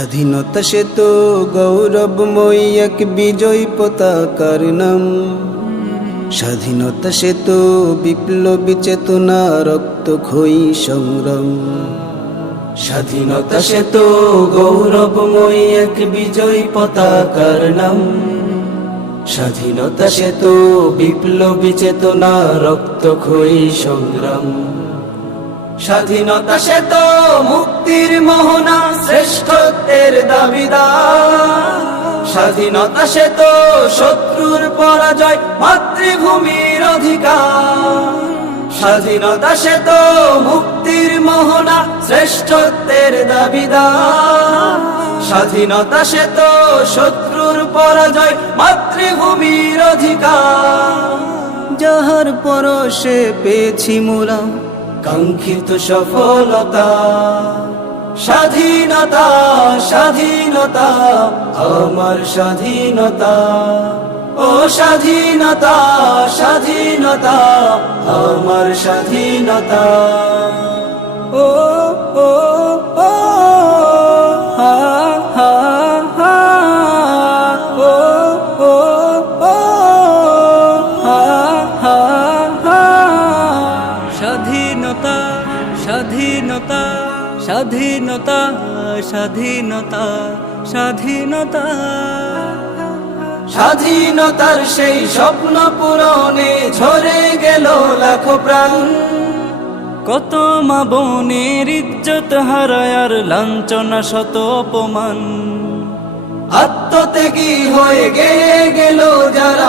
স্বাধীনতা সে তো গৌরবময় এক বিজয় পতাকার নাম। স্বাধীনতা সে তো বিপ্লবী চেতনা রক্তক্ষয়ী সংগ্রাম। স্বাধীনতা সে তো গৌরবময় এক বিজয় পতাকার নাম। স্বাধীনতা সে তো বিপ্লবী চেতনা রক্তক্ষয়ী সংগ্রাম। স্বাধীনতা সে তো মুক্তির মোহনা শ্রেষ্ঠত্বের দাবিদার। স্বাধীনতা সে তো শত্রুর পরাজয় মাতৃভূমির অধিকার। স্বাধীনতা সে তো মুক্তির মোহনা শ্রেষ্ঠত্বের দাবিদার। স্বাধীনতা সে তো শত্রুর পরাজয় মাতৃভূমির অধিকার। যাহার পরশে পেয়েছি মোরা কাঙ্ক্ষিত সফলতা। স্বাধীনতা স্বাধীনতা আমার স্বাধীনতা। ও স্বাধীনতা স্বাধীনতা আমার স্বাধীনতা। ও ও ও হা হা হা ও ও ও হা হা হা। স্বাধীনতা স্বাধীনতা স্বাধীনতা স্বাধীনতা স্বাধীনতা। স্বাধীনতার সেই স্বপ্ন পূরণে ঝরে গেল লাখো প্রাণ। কত মা বোনের ইজ্জত হারায় আর লাঞ্ছনা শত অপমান। আত্মত্যাগী হয়ে গেল যারা